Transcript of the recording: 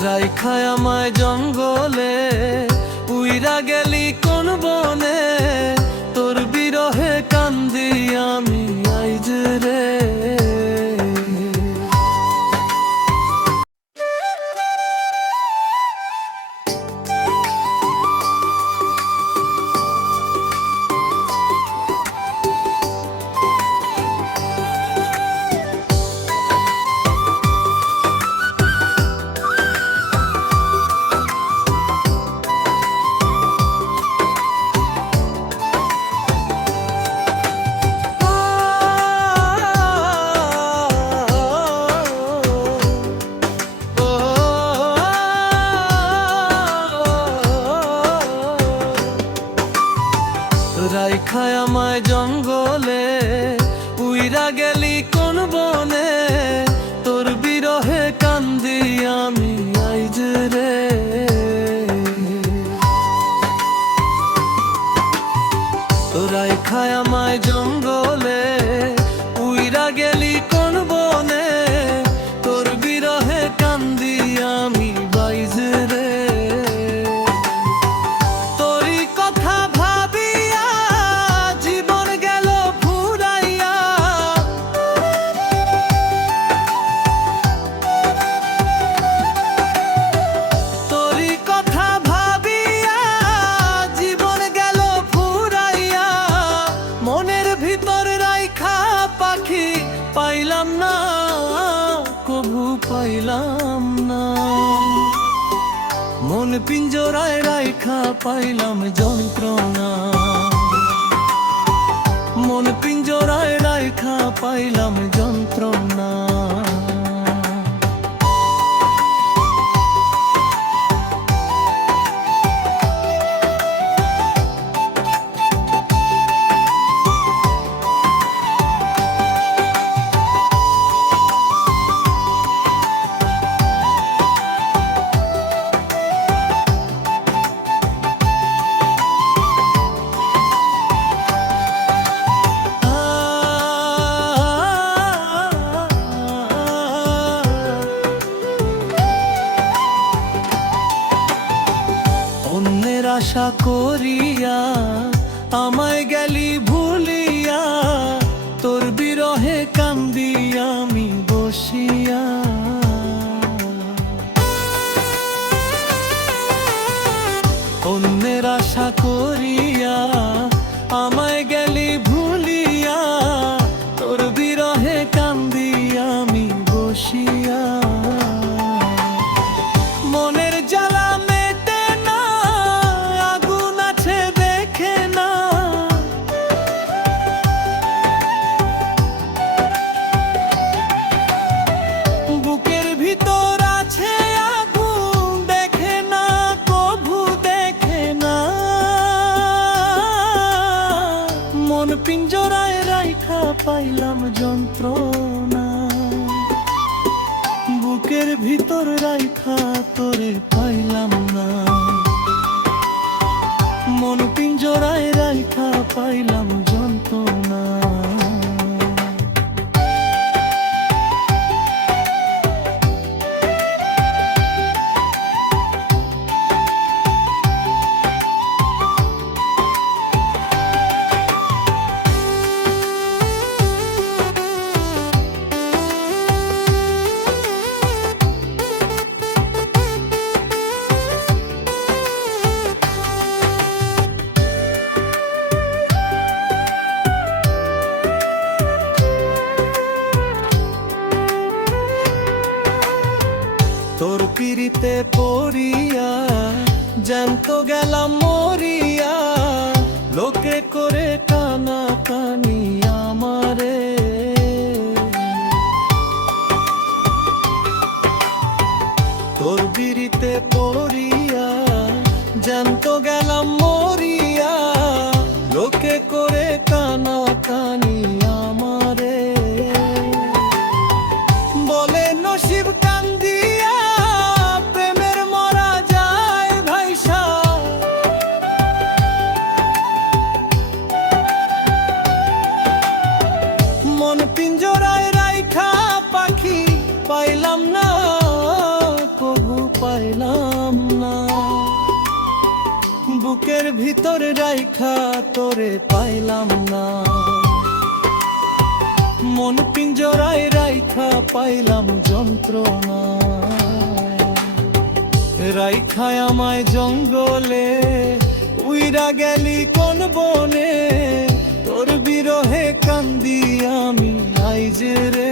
রাইখায় আমায় জঙ্গলে, উইরা গেলি কোন বনে, তোর বিরহে কান্দি আমি আইজ রে। রাইখায় আমায় জঙ্গলে, উইরা গেলি কোন বনে, তোর বিরহে কান্দি আমি আইজ রে। রাইখায় আমায় জঙ্গলে, উইরা গেলি কোন বনে, তোর বিরহে কান্দি আমি বাইজ রে। পাইলাম না, কবু পাইলাম না, মন পিঞ্জরায় রাইখা পাইলাম যন্ত্রণা, মন পিঞ্জরায় রাইখা পাইলাম যন্ত্রণা। আশা করিয়া আমায় গেলি ভুলিয়া, তোর বিরহে কান্দি আমি বসিয়া। অন্যের আশা করিয়া আমায় গেলি ভুলিয়া, তোর বিরহে কান্দি আমি বসিয়া। মনের জ্বালা পিঞ্জরায় রাইখা পাইলাম যন্ত্রণা, বুকের ভিতর রাইখা তোরে পাইলাম না, মন পিঞ্জরায় রাইখা পাইলাম যন্ত্রণা। তোর পিরিতে পড়িয়া জ্যান্ত গেলাম মরিয়া, লোকে করে টানা টানি আমারে। তোর পিরিতে পড়িয়া জ্যান্ত গেলাম মরিয়া, লোকে করে টানা টানি আমারে। বলে নসিব কান্দিয়া প্রেমের মরা যায় ভাইসা, মন পিঞ্জরায় রাইখা পাখি পাইলাম না, কবু পাইলাম না। বুকের ভিতরে রাইখা তোরে পাইলাম না, মন পিঞ্জরায় রাইখা পাইলাম যন্ত্রণা। রাইখায় আমায় জঙ্গলে, উইরা গেলি কোন বনে, তোর বিরহে কান্দি আমি আইজে রে।